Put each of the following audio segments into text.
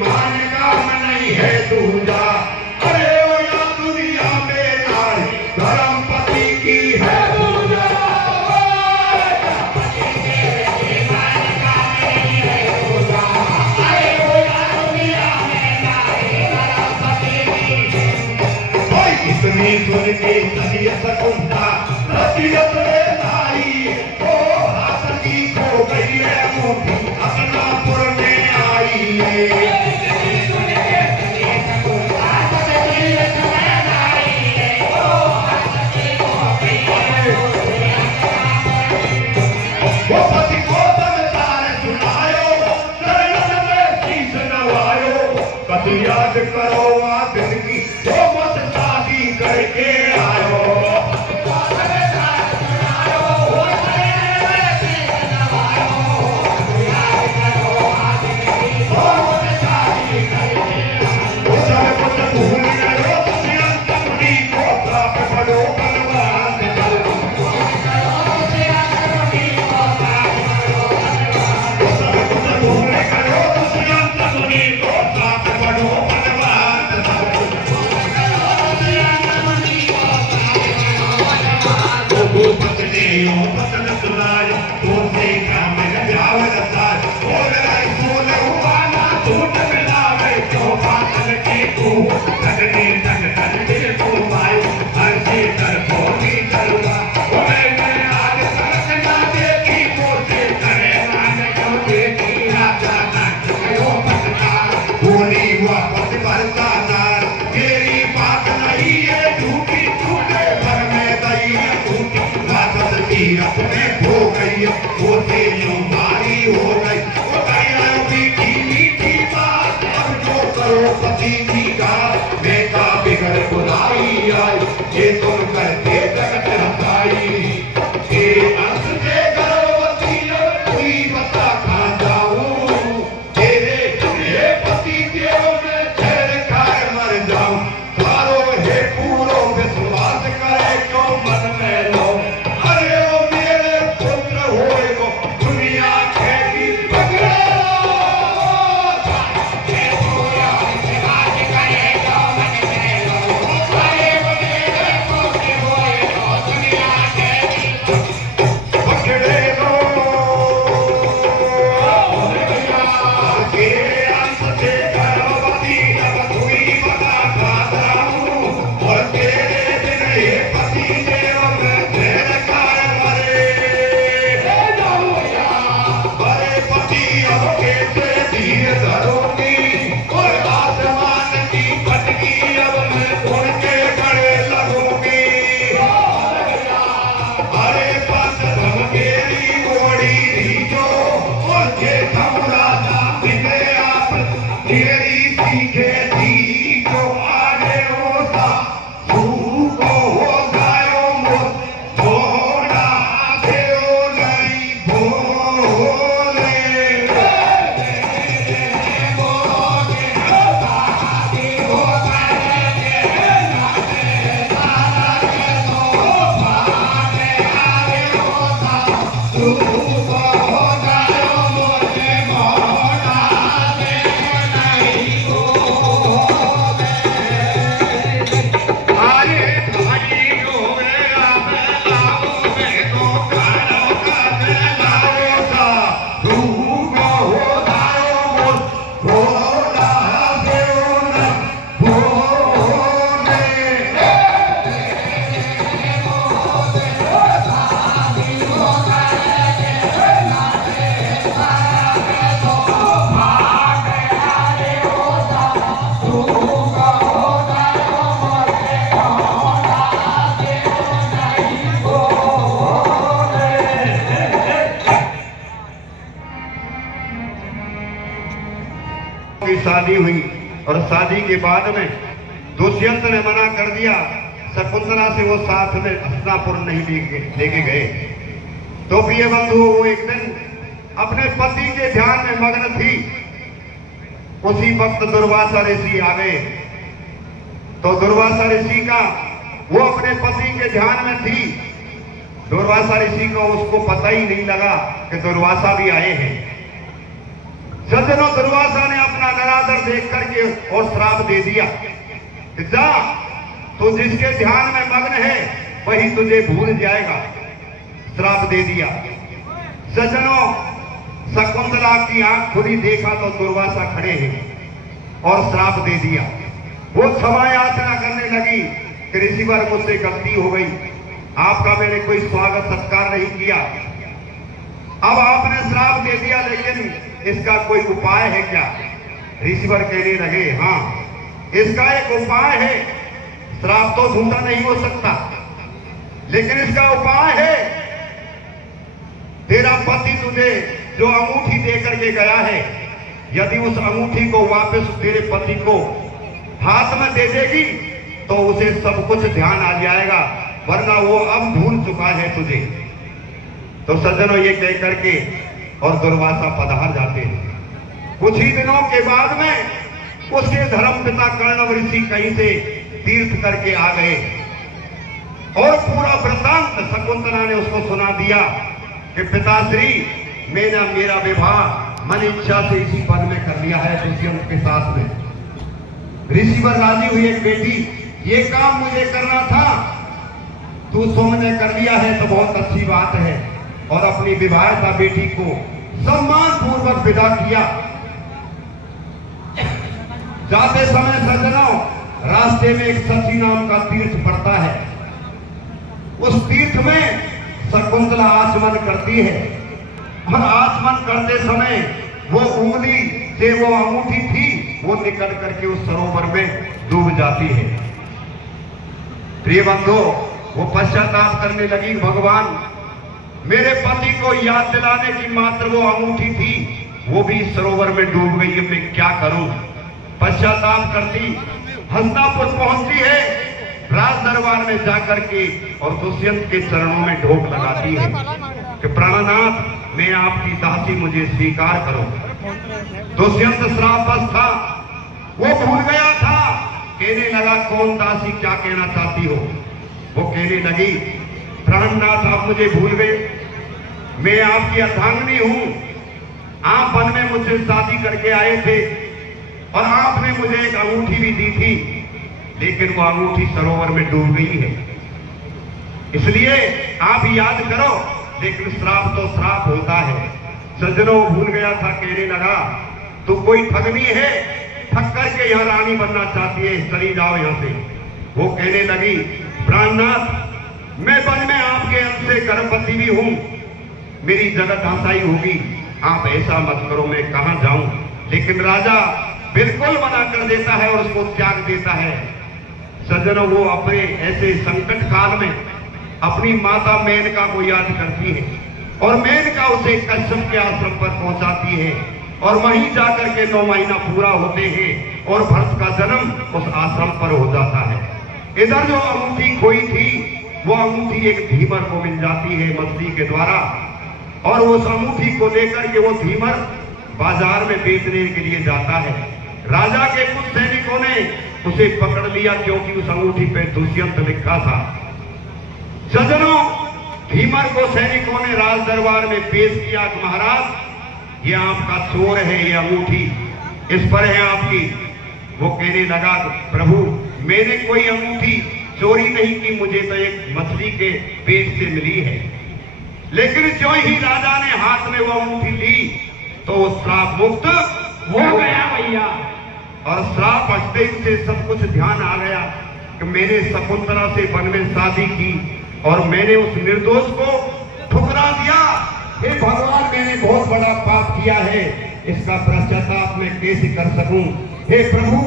मान काम नहीं है दूजा। अरे ओ या दुनिया में नारी धर्म पति की है दूजा। इतनी सुन के तबीयत कुंठा रतियत में नाई ओ हाथी को गई है मोटी अपना पुर में आई है। वो पति को समझाए सुनायो चरण में शीश नवायो कद याद करो आ दिन की जो मत शादी करके आयो। ये तुम करते जगत हसाई ये अंश के गर्भवती कोई बता खा जाऊं तेरे ये पति के मैं ठहर खाए मर जाऊं। सारो हे पूरो विश्वास करे क्यों मन में लो। अरे ओ मेरे पुत्र होए को दुनिया खेली पकड़ो। शादी हुई और शादी के बाद में दुष्यंत ने मना कर दिया। शकुंतला से वो साथ में हस्तिनापुर नहीं लेके गए। तो प्रिय बंधु वो एक दिन अपने पति के ध्यान में मग्न थी। उसी वक्त दुर्वासा ऋषि आ गए। तो दुर्वासा ऋषि का वो अपने पति के ध्यान में थी। दुर्वासा ऋषि को उसको पता ही नहीं लगा कि दुर्वासा भी आए हैं। सज्जनों, दुर्वासा ने अपना नरादर देख करके और श्राप दे दिया कि जा, तू जिसके ध्यान में मग्न है वही तुझे भूल जाएगा। श्राप दे दिया। सज्जनों, शकुंतला की आंख खुली, देखा तो दुर्वासा खड़े हैं और श्राप दे दिया। वो क्षमा याचना करने लगी कि ऋषिवर मुझसे गलती हो गई, आपका मैंने कोई स्वागत सत्कार नहीं किया, अब आपने श्राप दे दिया, लेकिन इसका कोई उपाय है क्या? ऋषिवर कहने लगे, हाँ इसका एक उपाय है। श्राप तो झूठा नहीं हो सकता, लेकिन इसका उपाय है, तेरा पति तुझे जो अंगूठी दे करके गया है, यदि उस अंगूठी को वापस तेरे पति को हाथ में दे देगी तो उसे सब कुछ ध्यान आ जाएगा, वरना वो अब भूल चुका है तुझे। तो सज्जनों, ये कह करके और दुर्वासा पधार जाते हैं। कुछ ही दिनों के बाद में उसके धर्मपिता कर्णव ऋषि कहीं से तीर्थ करके आ गए और पूरा वृत्तांत शकुंतला ने उसको सुना दिया कि पिताश्री, मैंने मेरा विवाह मन इच्छा से इसी पद में कर लिया है दुष्यंत के साथ में। ऋषिवर राजी हुई, एक बेटी, ये काम मुझे करना था, तू तुमने कर लिया है तो बहुत अच्छी बात है। और अपनी विवाहिता बेटी को सम्मान पूर्वक विदा किया। जाते समय सज्जनों, रास्ते में एक सची नाम का तीर्थ पड़ता है। उस तीर्थ में शकुंतला आचमन करती है और आचमन करते समय वो उंगली से वो अंगूठी थी, वो निकल करके उस सरोवर में डूब जाती है। प्रिय बंधो, वो पश्चाताप करने लगी, भगवान मेरे पति को याद दिलाने की मात्र वो अंगूठी थी, वो भी सरोवर में डूब गई है, मैं क्या करूं? पश्चाताप करती हस्तिनापुर पहुंचती है, राज दरबार में जाकर के और दुष्यंत के चरणों में ढोक लगाती है कि प्राणनाथ, मैं आपकी दासी, मुझे स्वीकार करो। दुष्यंत श्रापग्रस्त था, वो भूल गया था, कहने लगा, कौन दासी, क्या कहना चाहती हो? वो कहने लगी, प्राणनाथ आप मुझे भूल गए, मैं आपकी अर्धांगिनी हूं, आप वन में मुझसे शादी करके आए थे और आपने मुझे एक अंगूठी भी दी थी, लेकिन वो अंगूठी सरोवर में डूब गई है, इसलिए आप याद करो। लेकिन श्राप तो श्राप होता है। सज्जनों, भूल गया था, कहने लगा, तू कोई ठगनी है, ठग करके यहाँ रानी बनना चाहती है, चली जाओ यहाँ से। वो कहने लगी, प्राणनाथ, मैं वन में आपके अंश से गर्भवती भी हूं, मेरी जगत हंसाई होगी, आप ऐसा मत करो, मैं कहां जाऊं? लेकिन राजा बिल्कुल मना कर देता है और उसको त्याग देता है। सज्जनों, वो अपने ऐसे संकट काल में अपनी माता मेनका को याद करती है और मेनका उसे कश्यप के आश्रम पर पहुंचाती है और वहीं जाकर के 9 महीना पूरा होते हैं और भरत का जन्म उस आश्रम पर हो जाता है। इधर जो अंगूठी खोई थी, वो अंगूठी एक धीवर को मिल जाती है मछली के द्वारा, और उस अंगूठी को लेकर के वो धीवर बाजार में बेचने के लिए जाता है। राजा के कुछ सैनिकों ने उसे पकड़ लिया, क्योंकि उस अंगूठी पे दुष्यंत लिखा था। सज्जनों, धीवर को सैनिकों ने राज दरबार में पेश किया कि महाराज, ये आपका चोर है, ये अंगूठी इस पर है आपकी। वो कहने लगा, प्रभु मैंने कोई अंगूठी चोरी नहीं की, मुझे तो एक मछली के पेट से मिली है। लेकिन जो ही राजा ने हाथ में वो अंगूठी ली तो वो श्राप मुक्त हो गया भैया। और श्राप हटते ही से सब कुछ ध्यान आ गया कि मैंने शकुंतला से वन में शादी की और मैंने उस निर्दोष को ठुकरा दिया। हे भगवान, मैंने बहुत बड़ा पाप किया है, इसका पश्चाताप मैं कैसे कर सकूं? हे प्रभु,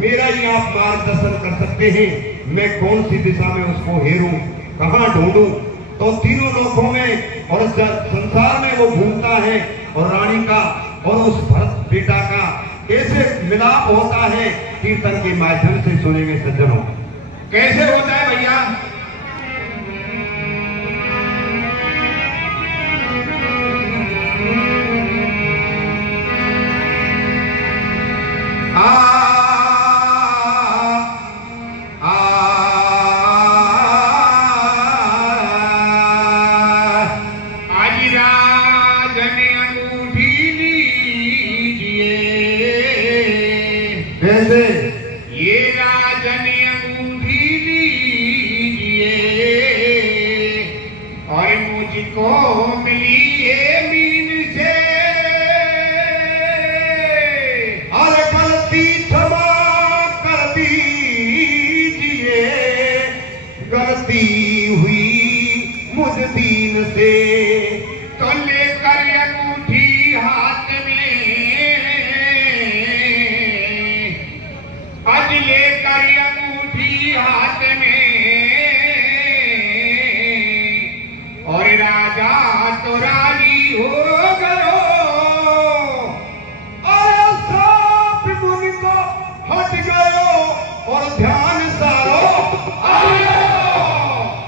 मेरा ही आप मार्गदर्शन कर सकते हैं, मैं कौन सी दिशा में उसको हेरूं, कहां ढूंढूं? तो तीनों लोकों में और संसार में वो घूमता है और रानी का और उस भरत बेटा का कैसे मिलाप होता है, कीर्तन के माध्यम से सुनेंगे सज्जनों। कैसे होता है भैया? को मिली है मीन से। अरे गलती क्षमा कर दीजिए, गलती हुई मुझ दीन से। तो लेकर अंगूठी हाथ में, आज लेकर अंगूठी हाथ में, और राजा तो राजी हो गयो। और साप मुनि को हट गयो और ध्यान सारो आ गयो।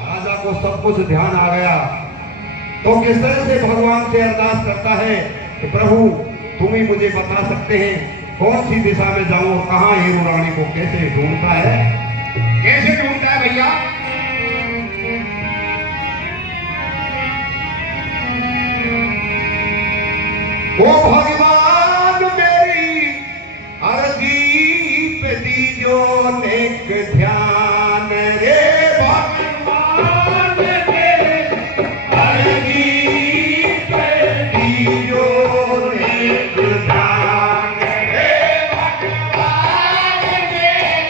राजा को सब कुछ ध्यान आ गया तो किस तरह से भगवान से अरदास करता है कि प्रभु तुम ही मुझे बता सकते हैं कौन सी दिशा में जाऊं और कहां हीरू रानी को कैसे ढूंढता है। कैसे ढूंढता है भैया? वो भगवान मेरी अर्जी पे दीजो नेक ध्यान रे। भगवान मेरी अर्जी पे दीजो नेक ध्यान रे। भगवान मेरी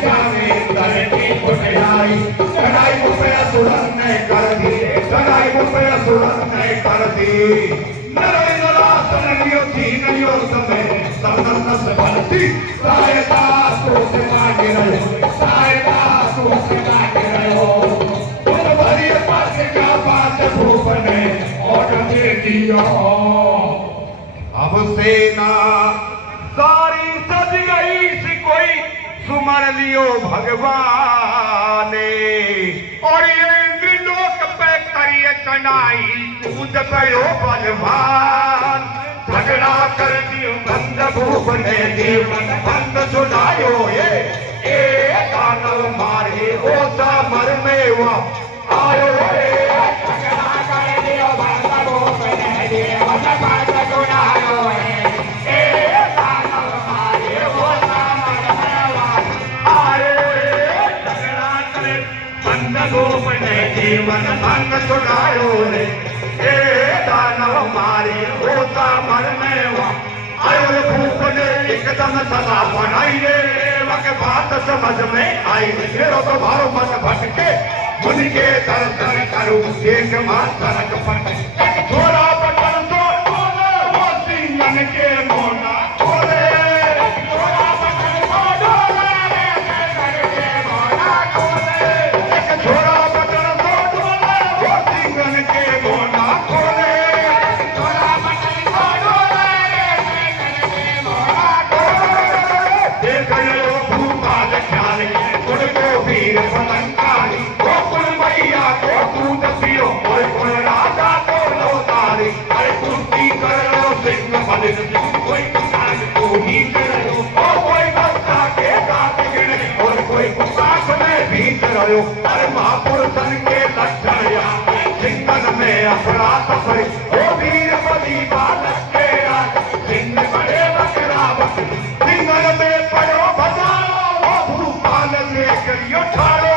जावे तरती उठाई चढ़ाई पे असुरन ने कर दी चढ़ाई पे असुरन ने कर दी नरे नरासन लियो थी नयो समय सबनस बनती सहायता तो से मांग रहे सहायता तो से मांग रहे तुम भरी पास का बात भूपने और दे दियो अब सेना सारी सज गई सी कोई सुमर लियो भगवान और ये त्रिलोक पे करिए कनाई कूद गयो बलवान झगड़ा कर दियो बंद भूप ने जीवन बंद सुनायो ये दानव मारे ओ समर में वो आयो झगड़ा कर दियो बंद भूप ने जीवन बंद सुनायो जीवन भंग सुनायो रे दानव मारे होता मन में आयो भूप ने एकदम सदा बनाई रे वक बात समझ में आई मेरो तो भाव मन भटके मुनि के दर्शन करूं एक मान सड़क पर थोड़ा बटन तो वो सिंगन के मोना खोले थोड़ा बटन तो डोला रे के मोना खोले थोड़ा कोई किसान को ही करो और कोई भक्ता के गात गिरे और कोई पास में भी करो अरे महापुरुषन के लक्षण या सिंगन में अपराध करे ओ वीर बली बालक के सिंह बड़े बकरा सिंगन में पड़ो बजाओ ओ भूपाल लेकर यो ठाड़ो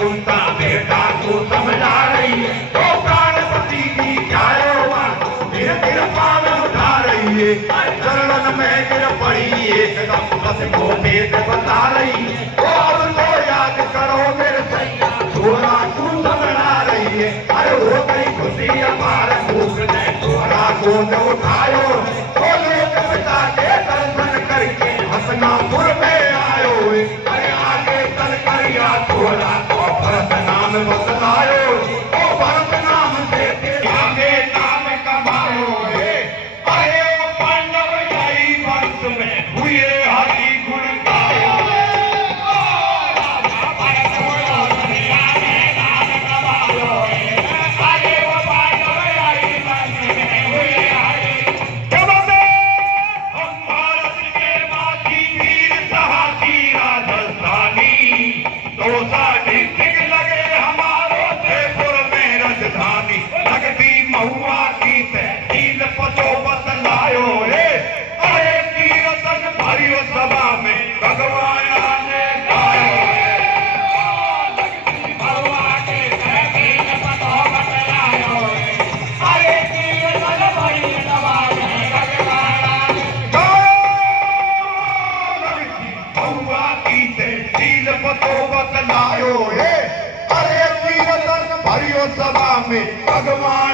कुंता बेटा को समझा रही है तो प्राणपति की धीरे धीरे पाल उठा रही है चरण में गिर पड़ी एकदम बस को भेद बता रही है और तो याद करो मेरे सैया छोरा तू समझा रही है अरे हो गई खुशी हमारा भूख ने छोरा को जब उठायो तो लोग पिता के दर्शन करके हसनापुर में आयो अरे आगे चल कर या छोरा भरत नाम बतलायो ओ भरत नाम से आगे नाम कमायो अरे पांडव यही वंश में हुए हरि गुण गायो राजा भरत नाम कमायो अरे वो पांडव यही वंश में हुए हरि जब हम भारत के माती वीर साहसी राजस्थानी तो साड़ी लगती महुआ की तहसील पतो बतलायो रे अरे कीर्तन भरियो सभा में भगवान ने गायो लगती महुआ की तहसील पतो बतलायो अरे कीर्तन भरियो सभा में भगवान लगती महुआ की तहसील पतो बतलायो रे अरे कीर्तन भरियो सभा में भगवान